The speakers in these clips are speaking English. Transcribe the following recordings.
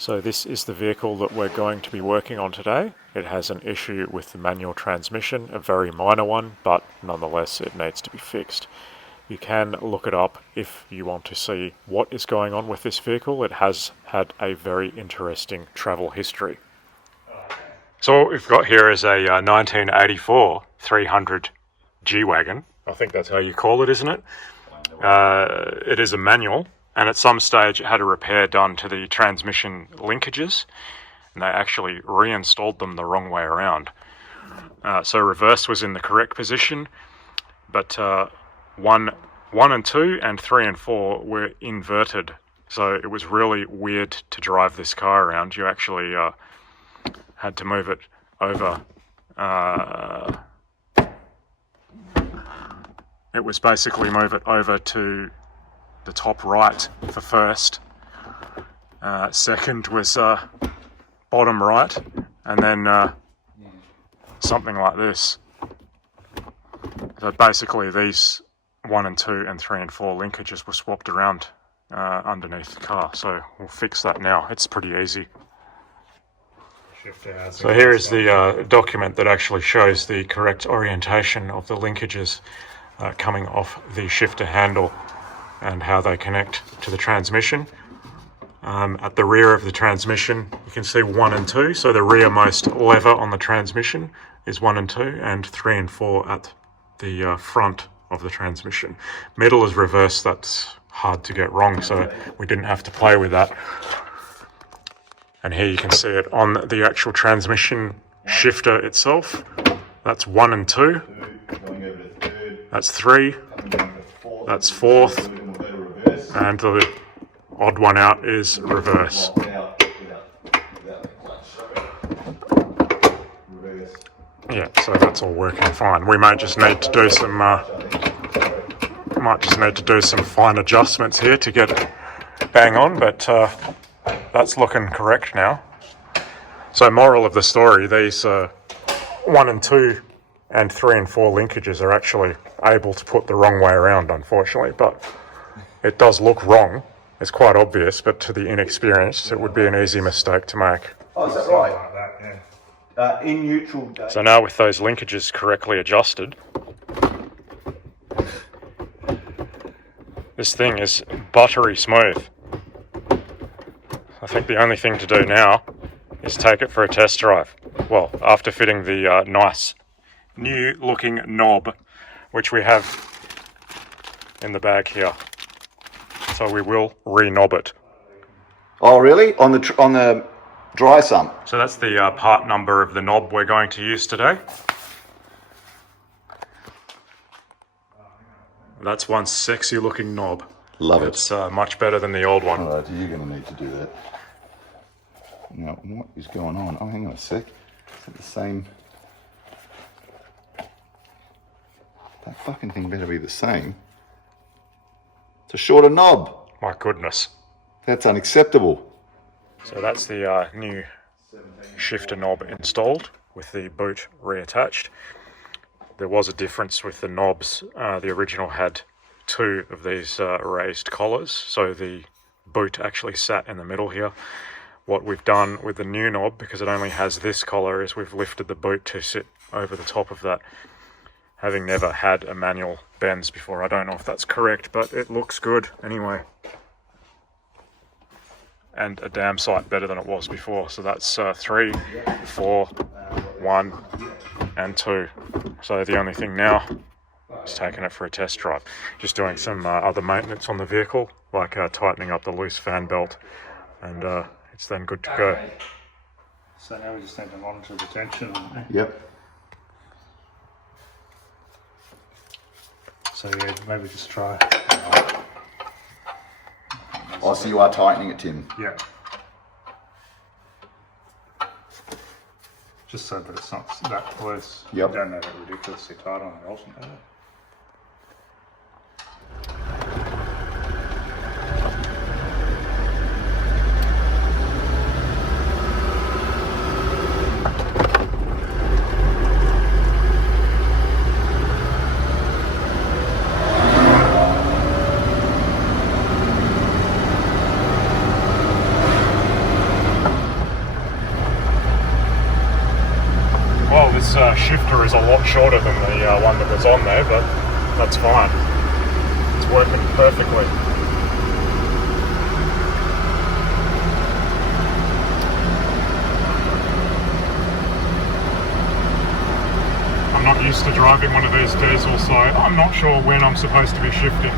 So this is the vehicle that we're going to be working on today. It has an issue with the manual transmission, a very minor one, but nonetheless it needs to be fixed. You can look it up if you want to see what is going on with this vehicle. It has had a very interesting travel history. So what we've got here is a 1984 300 G-Wagon. I think that's how you call it, isn't it? It is a manual, and at some stage it had a repair done to the transmission linkages, and they actually reinstalled them the wrong way around. So reverse was in the correct position, but 1 and 2 and 3 and 4 were inverted. So it was really weird to drive this car around. You actually had to move it over. It was basically move it over to the top right for first. Second was bottom right, and then something like this. So basically these 1 and 2 and 3 and 4 linkages were swapped around underneath the car. So we'll fix that now. It's pretty easy. So here is the document that actually shows the correct orientation of the linkages coming off the shifter handle and how they connect to the transmission. At the rear of the transmission you can see 1 and 2, so the rearmost lever on the transmission is 1 and 2, and 3 and 4 at the front of the transmission. Middle is reverse. That's hard to get wrong, so we didn't have to play with that. And here you can see it on the actual transmission shifter itself. That's 1 and 2. That's 3. That's 4th. And the odd one out is reverse. Yeah, so that's all working fine. We might just need to do some fine adjustments here to get it bang on, but that's looking correct now. So moral of the story, these 1 and 2 and 3 and 4 linkages are actually able to put the wrong way around, unfortunately, but it does look wrong. It's quite obvious, but to the inexperienced it would be an easy mistake to make. Oh, is that right? In neutral. So now with those linkages correctly adjusted, this thing is buttery smooth. I think the only thing to do now is take it for a test drive. Well, after fitting the nice new looking knob, which we have in the bag here. So we will re-knob it. Oh, really? On the dry sump? So that's the part number of the knob we're going to use today. That's one sexy looking knob. Love it. It's much better than the old one. Alright, you're going to need to do that. Now, what is going on? Oh, hang on a sec. Is it the same? That fucking thing better be the same. It's a shorter knob. My goodness. That's unacceptable. So that's the new shifter knob installed with the boot reattached. There was a difference with the knobs. The original had 2 of these raised collars, so the boot actually sat in the middle here. What we've done with the new knob, because it only has this collar, is we've lifted the boot to sit over the top of that. Having never had a manual Benz before, I don't know if that's correct, but it looks good anyway. And a damn sight better than it was before. So that's 3, 4, 1 and 2. So the only thing now is taking it for a test drive. Just doing some other maintenance on the vehicle, like tightening up the loose fan belt, and it's then good to go. So now we just need to monitor the tension. Yep. So yeah, maybe just try. Oh, so you are tightening it, Tim? Yeah. Just so that it's not that loose. Yep. You don't have it ridiculously tight on the alternator. This shifter is a lot shorter than the one that was on there, but that's fine. It's working perfectly. I'm not used to driving one of these diesels, so I'm not sure when I'm supposed to be shifting.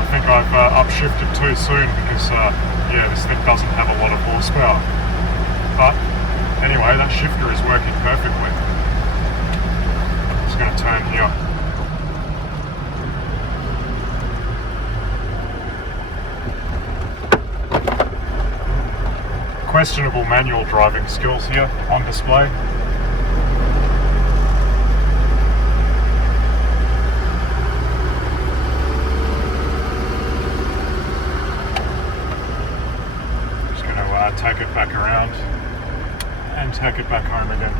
I think I've upshifted too soon because, yeah, this thing doesn't have a lot of horsepower. But anyway, that shifter is working perfectly. Just going to turn here. Questionable manual driving skills here on display. Just going to take it back around and take it back home again.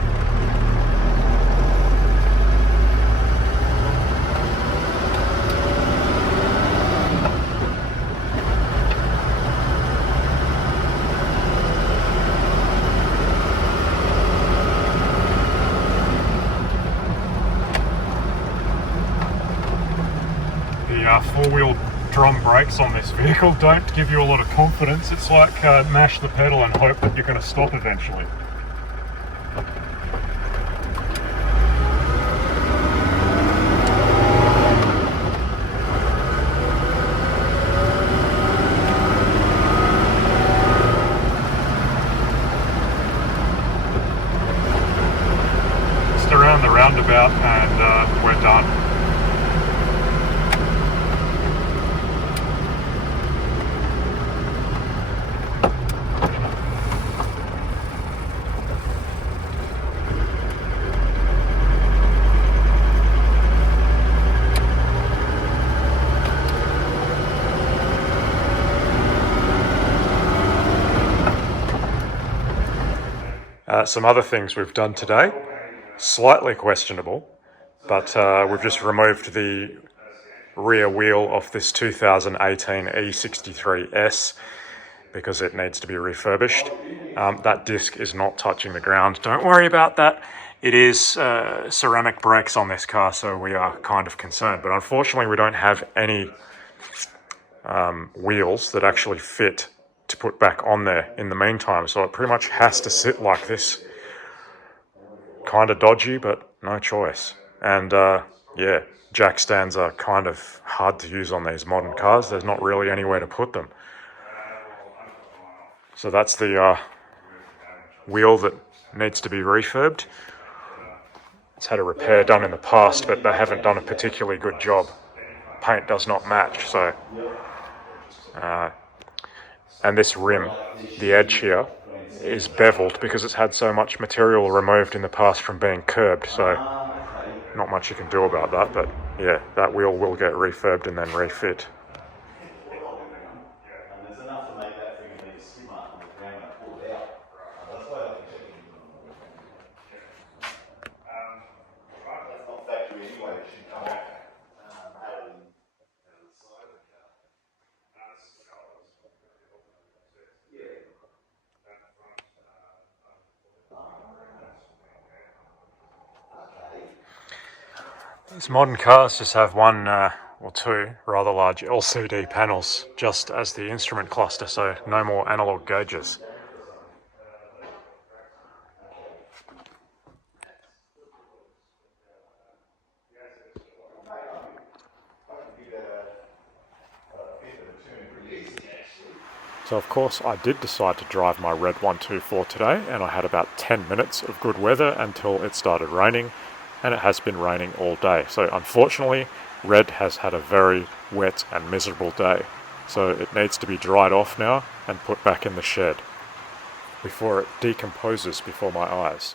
The four-wheel drum brakes on this vehicle don't give you a lot of confidence. It's like mash the pedal and hope that you're going to stop eventually. Just around the roundabout and we're done. Some other things we've done today, slightly questionable, but we've just removed the rear wheel off this 2018 E63S because it needs to be refurbished. That disc is not touching the ground. Don't worry about that. It is ceramic brakes on this car, so we are kind of concerned. But unfortunately, we don't have any wheels that actually fit to put back on there in the meantime, so it pretty much has to sit like this. Kind of dodgy, but no choice. And yeah, jack stands are kind of hard to use on these modern cars. There's not really anywhere to put them. So that's the wheel that needs to be refurbed. It's had a repair done in the past, but they haven't done a particularly good job. Paint does not match, so and this rim, the edge here, is beveled because it's had so much material removed in the past from being curbed, so not much you can do about that. But yeah, that wheel will get refurbed and then refit. These modern cars just have one or two rather large LCD panels just as the instrument cluster, so no more analog gauges. So of course I did decide to drive my red 124 today, and I had about 10 minutes of good weather until it started raining, and it has been raining all day. So unfortunately, red has had a very wet and miserable day. So it needs to be dried off now and put back in the shed before it decomposes before my eyes.